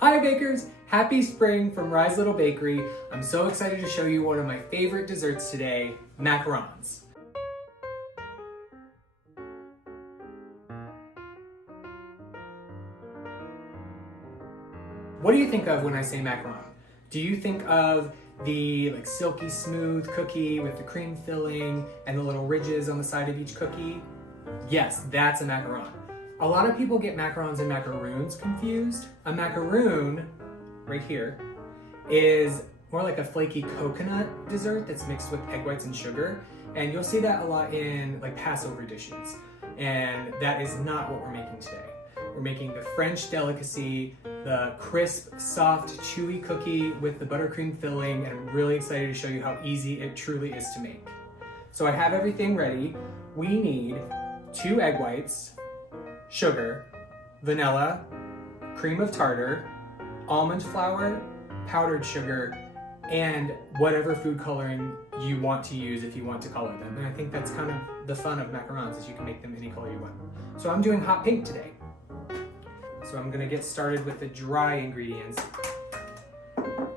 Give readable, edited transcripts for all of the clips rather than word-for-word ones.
Hi bakers! Happy spring from Rise Little Bakery. I'm so excited to show you one of my favorite desserts today, macarons. What do you think of when I say macaron? Do you think of the silky smooth cookie with the cream filling and the little ridges on the side of each cookie? Yes, that's a macaron. A lot of people get macarons and macaroons confused. A macaroon, right here, is more like a flaky coconut dessert that's mixed with egg whites and sugar. And you'll see that a lot in Passover dishes. And that is not what we're making today. We're making the French delicacy, the crisp, soft, chewy cookie with the buttercream filling, and I'm really excited to show you how easy it truly is to make. So I have everything ready. We need 2 egg whites, sugar, vanilla, cream of tartar, almond flour, powdered sugar, and whatever food coloring you want to use if you want to color them. And I think that's kind of the fun of macarons, is you can make them any color you want. So I'm doing hot pink today. So I'm gonna get started with the dry ingredients.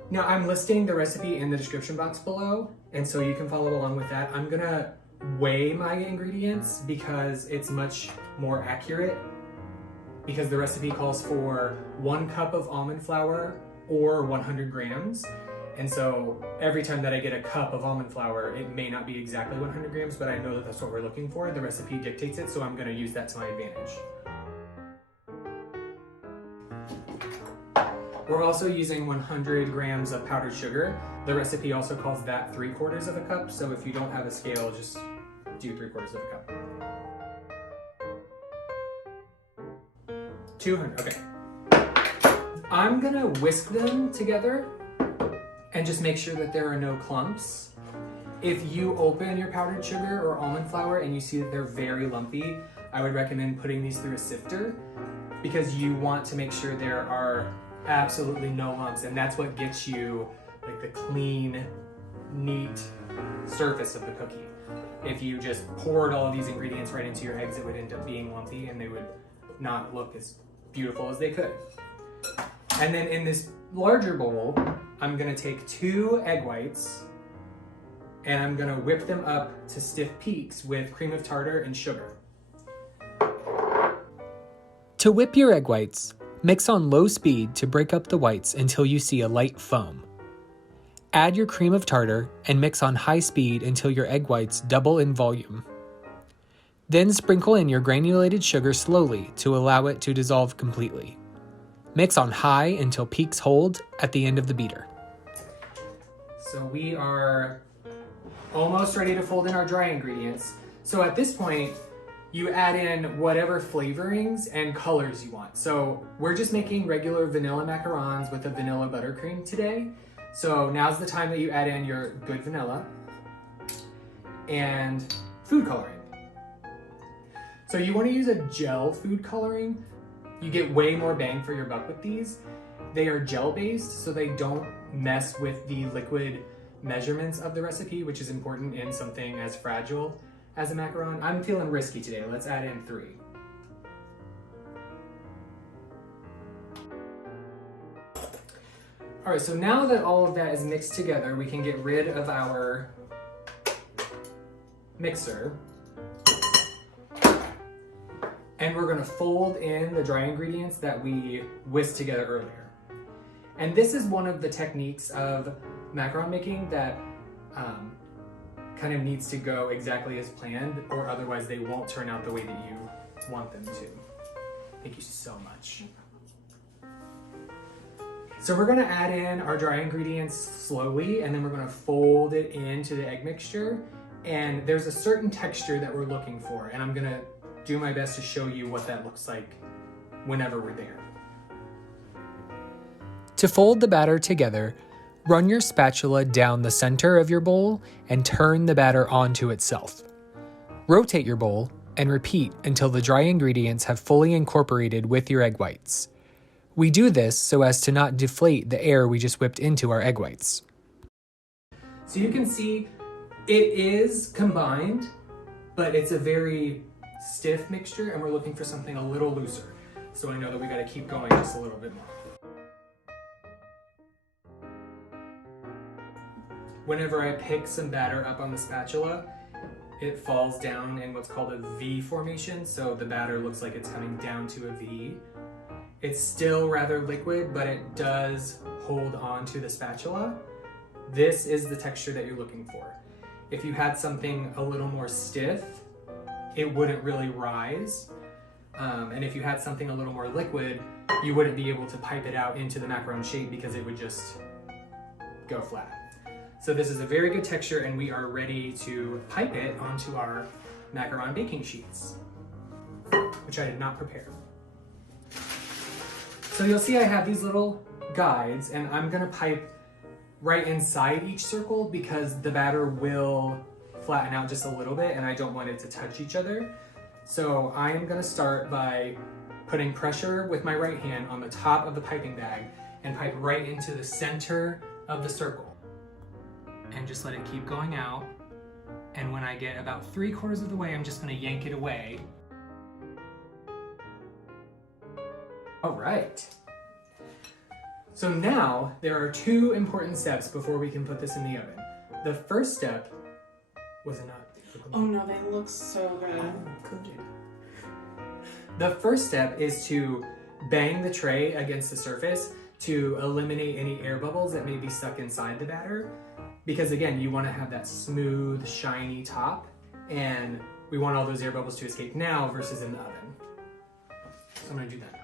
Now I'm listing the recipe in the description box below, and so you can follow along with that. I'm gonna weigh my ingredients because it's much more accurate, because the recipe calls for 1 cup of almond flour or 100 grams. And so every time that I get a cup of almond flour, it may not be exactly 100 grams, but I know that that's what we're looking for. The recipe dictates it, so I'm gonna use that to my advantage. We're also using 100 grams of powdered sugar. The recipe also calls that 3/4 of a cup, so if you don't have a scale, just do 3/4 of a cup. 200, okay. I'm gonna whisk them together and just make sure that there are no clumps. If you open your powdered sugar or almond flour and you see that they're very lumpy, I would recommend putting these through a sifter, because you want to make sure there are absolutely no lumps, and that's what gets you the clean, neat surface of the cookie. If you just poured all of these ingredients right into your eggs, it would end up being lumpy and they would not look as beautiful as they could. And then in this larger bowl, I'm gonna take 2 egg whites and I'm gonna whip them up to stiff peaks with cream of tartar and sugar. To whip your egg whites, mix on low speed to break up the whites until you see a light foam. Add your cream of tartar and mix on high speed until your egg whites double in volume. Then sprinkle in your granulated sugar slowly to allow it to dissolve completely. Mix on high until peaks hold at the end of the beater. So we are almost ready to fold in our dry ingredients. So at this point, you add in whatever flavorings and colors you want. So we're just making regular vanilla macarons with a vanilla buttercream today. So now's the time that you add in your good vanilla and food coloring. So you want to use a gel food coloring. You get way more bang for your buck with these. They are gel based, so they don't mess with the liquid measurements of the recipe, which is important in something as fragile as a macaron. I'm feeling risky today. Let's add in 3. All right, so now that all of that is mixed together, we can get rid of our mixer. And we're gonna fold in the dry ingredients that we whisked together earlier. And this is one of the techniques of macaron making that kind of needs to go exactly as planned, or otherwise they won't turn out the way that you want them to. Thank you so much. So we're gonna add in our dry ingredients slowly, and then we're gonna fold it into the egg mixture. And there's a certain texture that we're looking for, and I'm gonna do my best to show you what that looks like whenever we're there. To fold the batter together, run your spatula down the center of your bowl and turn the batter onto itself. Rotate your bowl and repeat until the dry ingredients have fully incorporated with your egg whites. We do this so as to not deflate the air we just whipped into our egg whites. So you can see it is combined, but it's a very stiff mixture, and we're looking for something a little looser. So I know that we gotta keep going just a little bit more. whenever I pick some batter up on the spatula, it falls down in what's called a V formation, so the batter looks like it's coming down to a V. It's still rather liquid, but it does hold on to the spatula. This is the texture that you're looking for. If you had something a little more stiff, it wouldn't really rise. And if you had something a little more liquid, you wouldn't be able to pipe it out into the macaron shape because it would just go flat. So this is a very good texture, and we are ready to pipe it onto our macaron baking sheets, which I did not prepare. So you'll see I have these little guides, and I'm gonna pipe right inside each circle because the batter will flatten out just a little bit and I don't want it to touch each other. So I am gonna start by putting pressure with my right hand on the top of the piping bag and pipe right into the center of the circle. And just let it keep going out. And when I get about 3/4 of the way, I'm just gonna yank it away. All right. So now there are 2 important steps before we can put this in the oven. The first step was it not? Oh no, they look so good. The first step is to bang the tray against the surface to eliminate any air bubbles that may be stuck inside the batter. Because again, you want to have that smooth, shiny top, and we want all those air bubbles to escape now versus in the oven. So I'm going to do that now.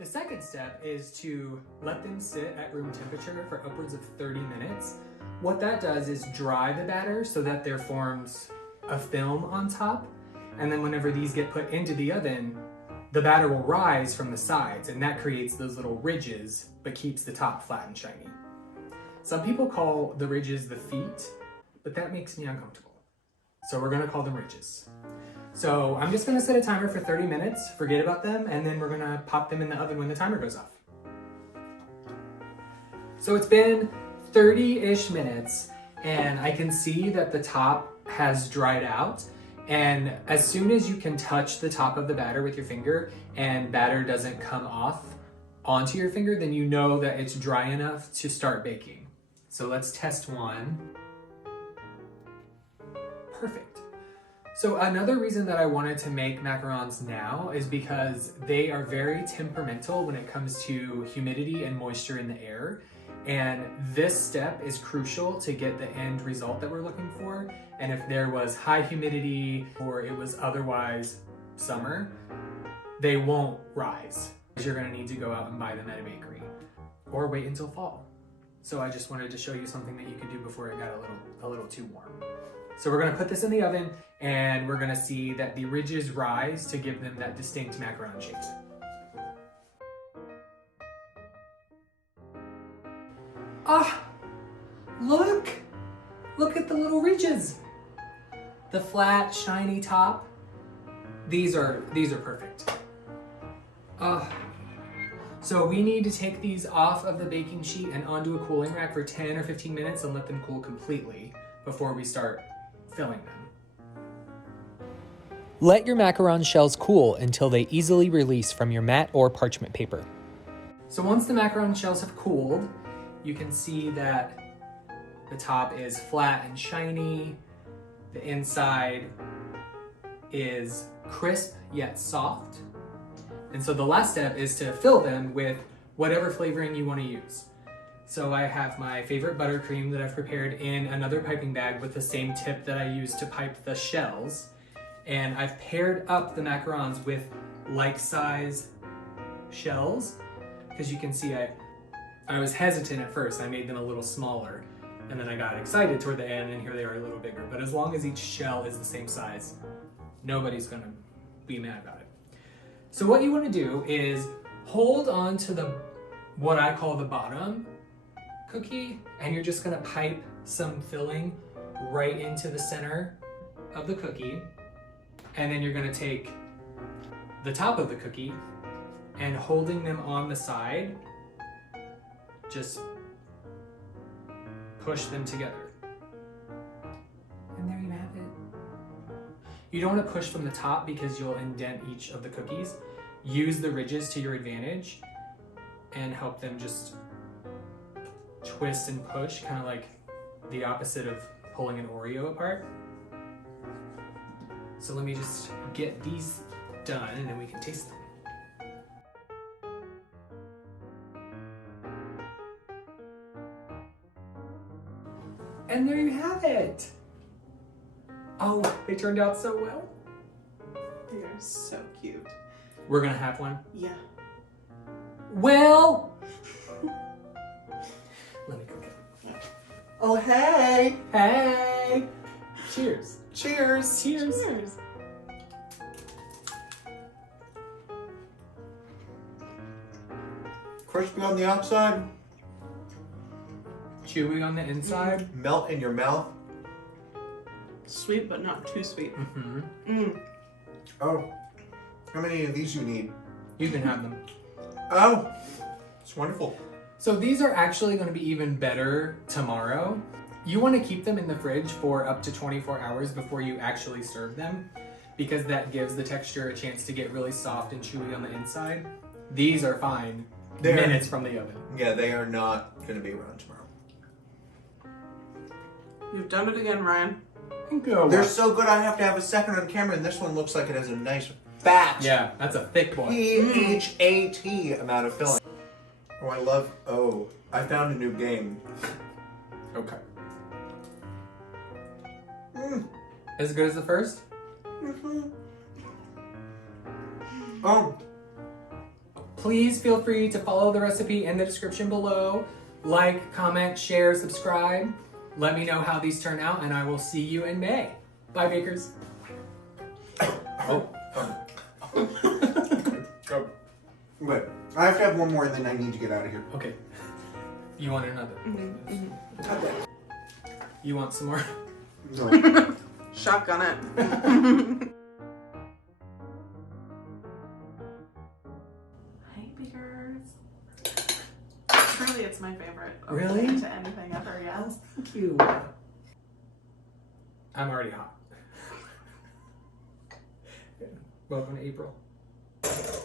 The second step is to let them sit at room temperature for upwards of 30 minutes. What that does is dry the batter so that there forms a film on top, and then whenever these get put into the oven, the batter will rise from the sides, and that creates those little ridges, but keeps the top flat and shiny. Some people call the ridges the feet, but that makes me uncomfortable. So we're gonna call them ridges. So I'm just gonna set a timer for 30 minutes, forget about them, and then we're gonna pop them in the oven when the timer goes off. So it's been 30-ish minutes, and I can see that the top has dried out. And as soon as you can touch the top of the batter with your finger and batter doesn't come off onto your finger, then you know that it's dry enough to start baking. So let's test one. Perfect. So another reason that I wanted to make macarons now is because they are very temperamental when it comes to humidity and moisture in the air. And this step is crucial to get the end result that we're looking for. And if there was high humidity or it was otherwise summer, they won't rise. You're gonna need to go out and buy them at a bakery or wait until fall. So I just wanted to show you something that you could do before it got a little too warm. So we're gonna put this in the oven and we're gonna see that the ridges rise to give them that distinct macaron shape. Ah, look at the little ridges. The flat, shiny top. These are perfect. So we need to take these off of the baking sheet and onto a cooling rack for 10 or 15 minutes and let them cool completely before we start filling them. Let your macaron shells cool until they easily release from your mat or parchment paper. So once the macaron shells have cooled, you can see that the top is flat and shiny. The inside is crisp yet soft. And so the last step is to fill them with whatever flavoring you want to use. So I have my favorite buttercream that I've prepared in another piping bag with the same tip that I used to pipe the shells. And I've paired up the macarons with like size shells, because you can see I was hesitant at first. I made them a little smaller, and then I got excited toward the end, and here they are a little bigger. But as long as each shell is the same size, nobody's gonna be mad about it. So what you wanna do is hold on to what I call the bottom cookie, and you're just gonna pipe some filling right into the center of the cookie. And then you're gonna take the top of the cookie and holding them on the side, just push them together. And there you have it. You don't want to push from the top because you'll indent each of the cookies. Use the ridges to your advantage. and help them just twist and push, kind of like the opposite of pulling an Oreo apart. So let me just get these done and then we can taste them. And there you have it. Oh, they turned out so well. They are so cute. We're gonna have one. Yeah. Well, let me cook it. Oh, hey! Hey! Cheers. Cheers! Cheers. Cheers. Crispy on the outside, Chewy on the inside. melt in your mouth. Sweet, but not too sweet. Mm-hmm. Mm. Oh, how many of these you need? You can have them. Oh, it's wonderful. So these are actually going to be even better tomorrow. You want to keep them in the fridge for up to 24 hours before you actually serve them, because that gives the texture a chance to get really soft and chewy on the inside. These are fine minutes from the oven. Yeah, they are not going to be around tomorrow. You've done it again, Ryan. Go. They're so good I have to have a second on camera, and this one looks like it has a nice fat Yeah, that's a thick boy. P-H-A-T amount of filling. Oh, I found a new game. Okay. Mm. As good as the first? Mm-hmm. Oh, Please feel free to follow the recipe in the description below. Like, comment, share, subscribe. Let me know how these turn out, and I will see you in May. Bye, bakers. oh. Wait, I have to have one more, and then I need to get out of here. Okay. You want another? Okay. You want some more? No. Shotgun it. Hi, bakers. Truly, it's my favorite. Really? To anything ever, yeah. Thank you. I'm already hot. Welcome to April.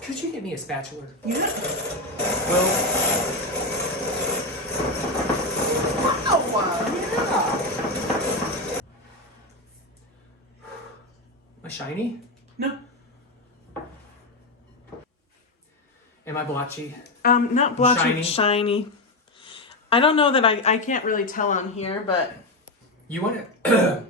Could you get me a spatula? Yeah. Well, Wow. yeah. Am I shiny? No. Am I blotchy? Not blotchy, Shiny. shiny. I don't know that I can't really tell on here, but You want it?